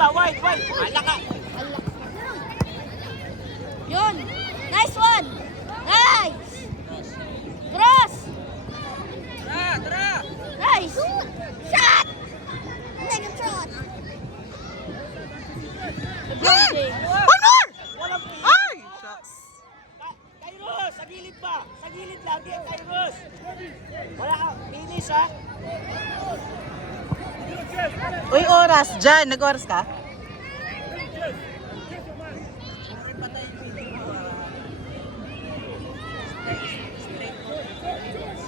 ba? Wide. Ala ka. Yun. Nice one. Nice. Cross. Tara. Nice. Shot. Negative shot. LeBron James. One more! Walang pili. Ay! Shucks. Kairos, sa gilid pa. Sa gilid lagi, Kairos. Wala ka. Finish, ha? Uy, oras. Jan, nag-oras ka?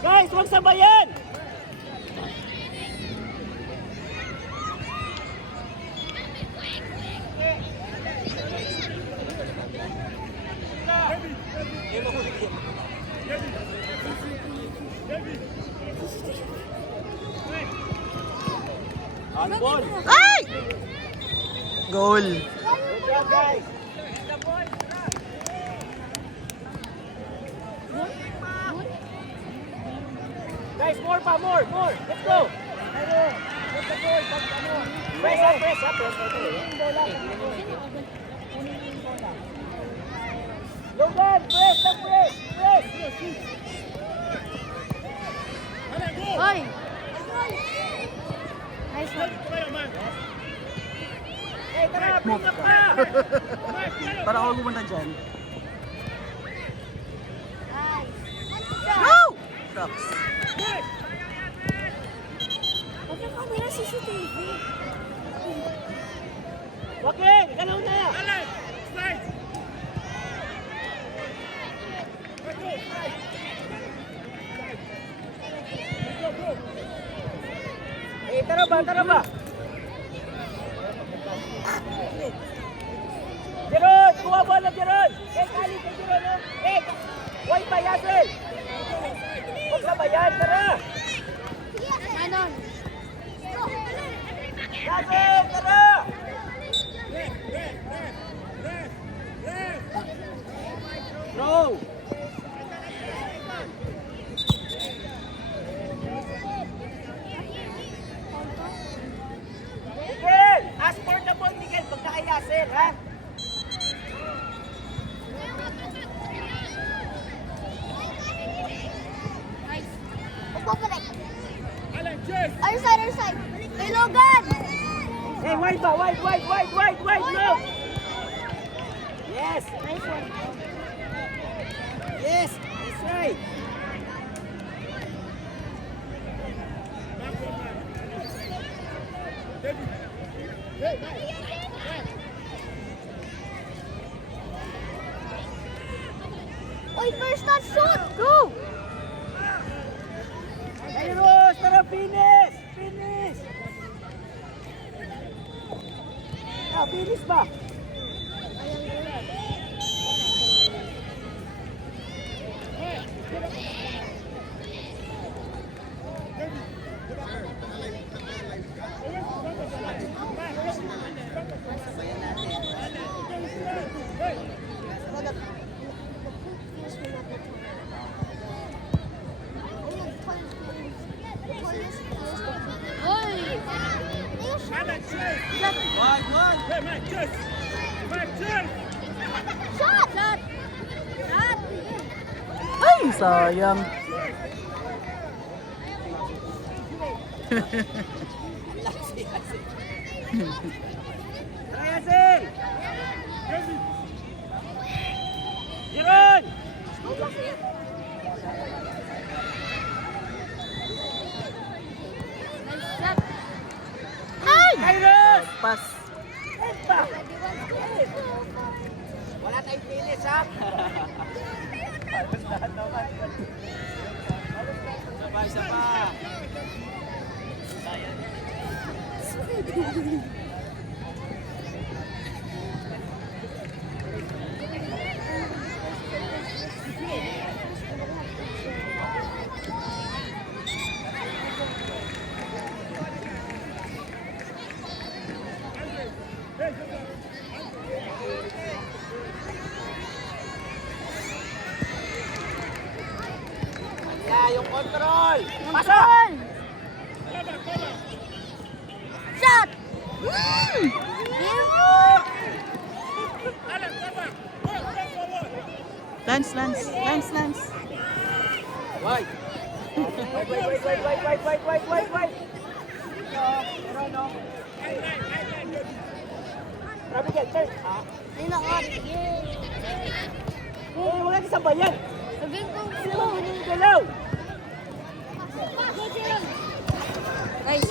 Guys, huwag sabayan! On ball. Ay! Goal. Good job, guys. Guys, more. Let's go. Press up. Logan, press. Hoy. Nice one. Hey, tara, bring up na. Para ako gumunta dyan. Nice. No! Shucks. Pagkakamera si CCTV. Joaquin, galaw na. Eh, tara ba? Jeron, kuha bola, Jeron. Eh, kali kay Jeron. Eh, why ba, Yasel? Huwag sabayan, tara. Manon. Yasel, tara. No. Miguel, ask for the ball, Miguel. Pagka kay Yasel, ha? Nice. Magpapalik. Other side. Kay Logan. Hey, wide ba? Wide, no. Yes. Nice one. Yes, that's right. Oy, first touch shoot. Go. Kairos, tara, finish. Finish ba? Oy. Shot. Ay, sayang. Tara, Yasel. Jeron. Ay! Kairos. Pass. Yes ba? Wala tayong finish, ha? Isa pa. Yung control. Pasok! Shot! Mm! Yeah! Lance, Lance. Lance, Lance. Wide. Wide. Pero no. Grabe ka, turn. Ay, nakot. Wala ka sabayan. Sabihin ko. Sino mo yung galaw? Guys.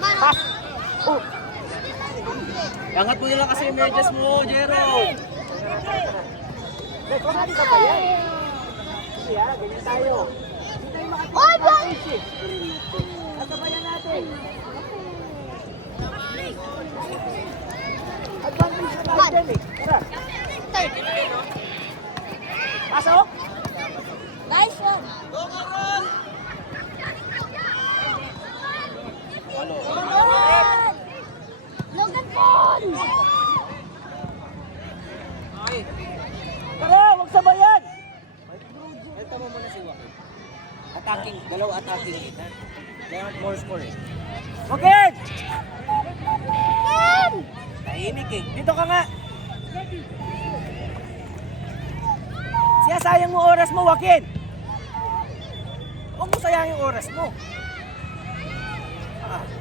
Pass. Oh. Angat mo nila kasi yung medyas mo, Jero. Guys, wala ka sabayan. Sige ha, ganyan tayo. Hindi tayo Oy, makakita. Kasabayan natin. Advantage na tayo dyan eh. Tara. Pasok. Nice one. Logan Paul. Tara, huwag sabayan. Ito mo muna si Joaquin. Attacking, dalaw attacking. Kaya more score eh. Okay. Tahimik eh. Dito ka nga. Siya sayang mo oras mo, Joaquin. Huwag mo sayang yung oras mo.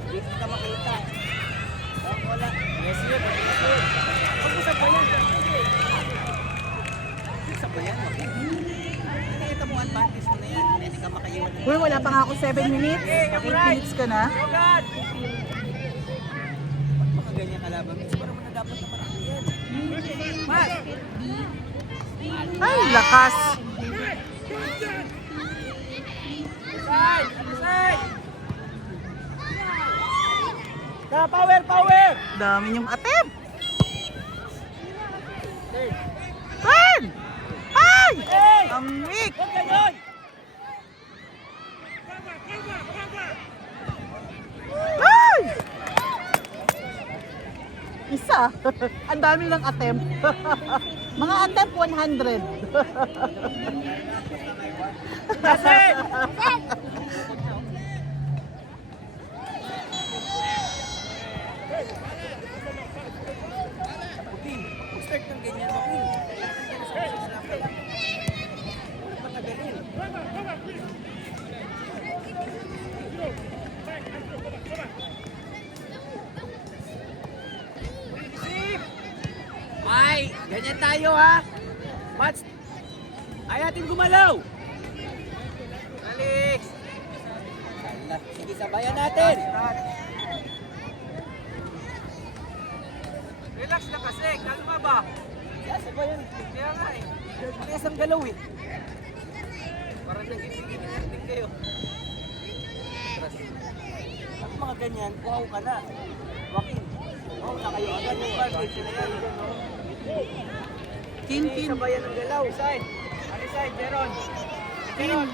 Dito ka makita. Wala. Yes, yun. Huwag mo sabayan. Sabayan mo. Nakita mo advantage mo na yan. Hindi ka makaiwan. Uy, wala pa nga ako 7 minutes. 8 minutes ka na. Logan. Mga ganyan kalaban. Para mo na dapat na marami yan. Mas. Ay, lakas. Side. Side. Na, power. Dami yung attempt. Turn! Ay! Hey! Ang weak. Huwag ganyan. Ay! Isa. Ang dami ng attempt. Mga attempt 100. Kasi. Start ng ganyan mo. Patagalin. Ay, ganyan tayo ha. Mats. Ayatin gumalaw. Alex. Sige, sabayan natin. Relax na kasi. Kalma ba? Sabayan. Kaya nga eh. Kaya ang galaw eh. Parang nagiging kayo. At mga ganyan, wow ka na. Joaquin. Oh, na kayo agad yung advantage na yan. King, king. Sabayan ng galaw. Side. Ano side, Jeron? Jeron.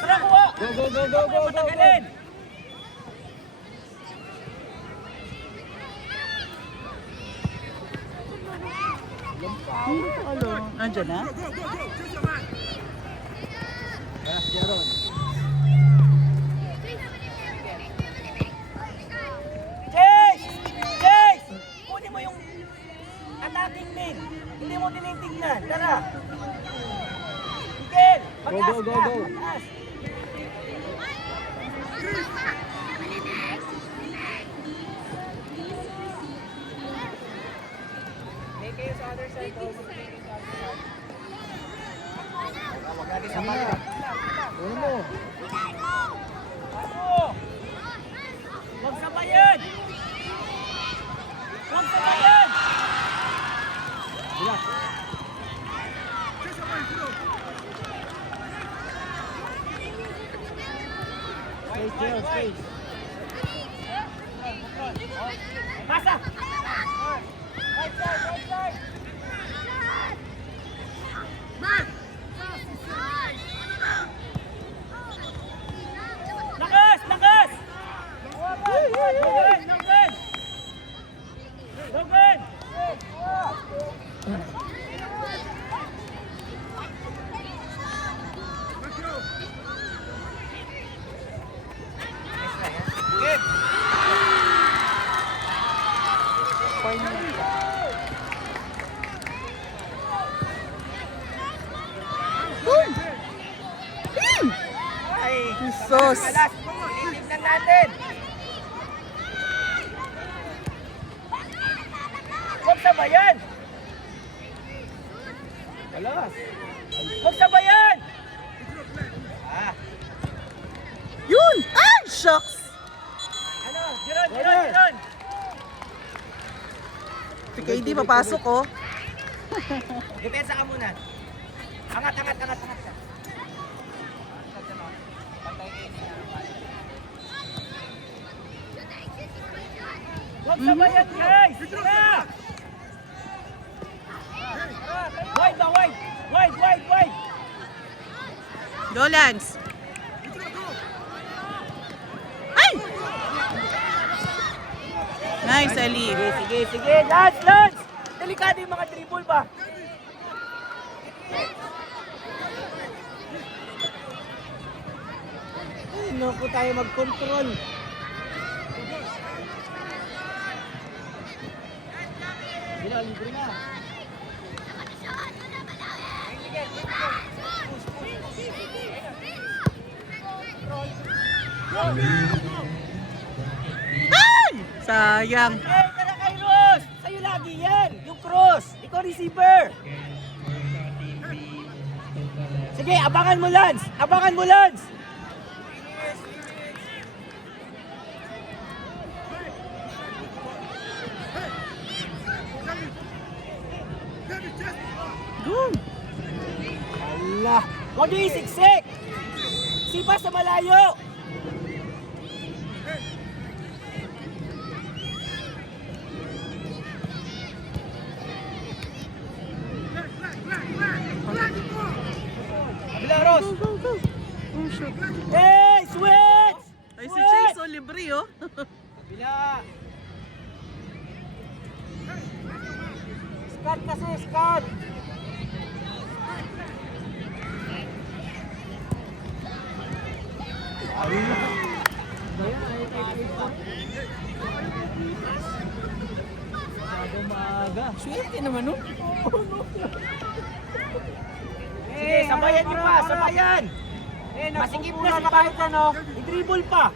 Tara, kuha! Go. Patagalin! Hello. Nandiyan na? Jeron. Chase! Kunin mo yung attacking lane. Hindi mo tinitignan. Tara! Miguel! Pataas Go. ka! Pataas! May kayo sa other side. Huwag natin sa pala. Uno mo. Ako! Huwag sabayan! Huwag sabayan! Relax. Space, Jeron, space. Pasa! Right side! Ay, Jesus. alas, tinitignan natin. Huwag sabayan. Alas. Huwag sabayan. Ah, Yun! Ay, shucks! ano? Jiron. Si KD papasok, oh. Depensa ka muna. Angat ka. Huwag sabayan, guys! Tara! Wide ba, wide! Wide! Go, Lance! Ay! Nice, Ali. Sige! Lance! Delikado yung mga dribble ba? Ano po tayo mag-control? Libre na. Ay! Sayang. Tara kay Ross! Sa'yo lagi yan! Yung cross! Ikaw receiver! Sige, abangan mo, Lance! Go! Allah! Huwag niyo isiksik! Sipa sa malayo! Kabila, Ross! Go! Oh, shoot. Hey! Switch! Ay, si Chase, oh, libre, oh. Kabila! Scan kasi, scan! Swerte naman, no? Sige, sabayan niyo pa, sabayan! Masikip na sa kahit ano, i-dribble pa!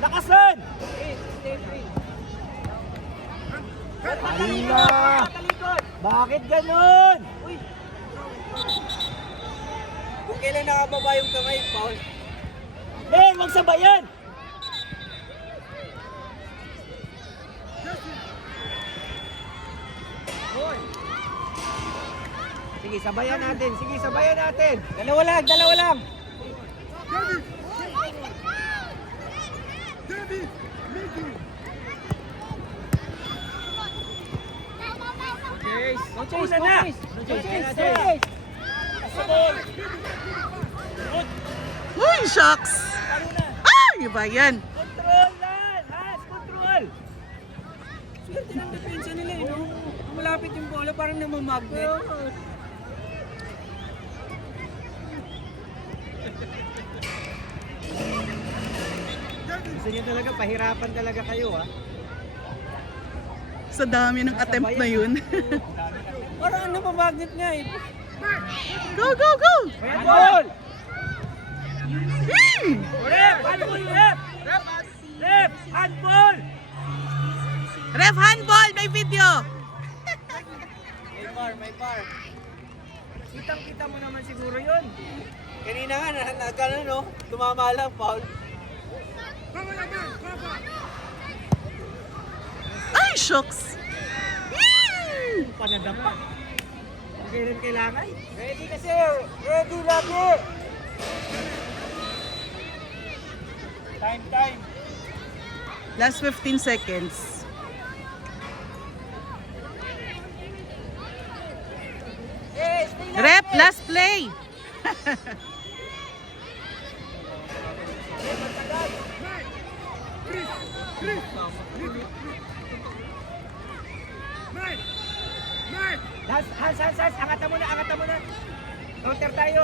Lakasan! Allah! Bakit ganun? Kung kailan nakababa yung kamay, Paul. Eh, wag sabayan! Sige, sabayan natin. Dalawa lang. Una na! Chase! Sabol! Uy, shucks! Ay, iba yan. Control lang! Has, control! Swerte ng depensa nila, no? Malapit yung bola, parang namamagnet. Gusto niyo talaga, pahirapan talaga kayo, ha? Sa dami ng attempt na yun. Parang namamagnet nga, eh. Go! Handball! Hmm. Ref! Handball, ref! Ref! Handball! Ref, handball! May video! May bar. Kitang-kita mo naman siguro yun. Kanina nga, nagkano, no? Tumama lang, Paul. Ay, shucks! Panadama. Hindi rin kailangan. Ready kasi! Ready lagi! Time! Last 15 seconds. Rep, last play! Hans! Angatan mo na! Counter tayo!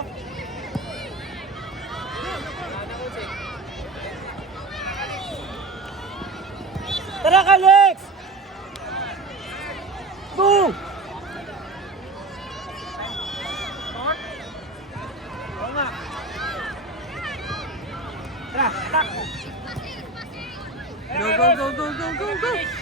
Tara, Alex! Go! Oo nga. Tara, attack! Go, go, go, go, go, go, go.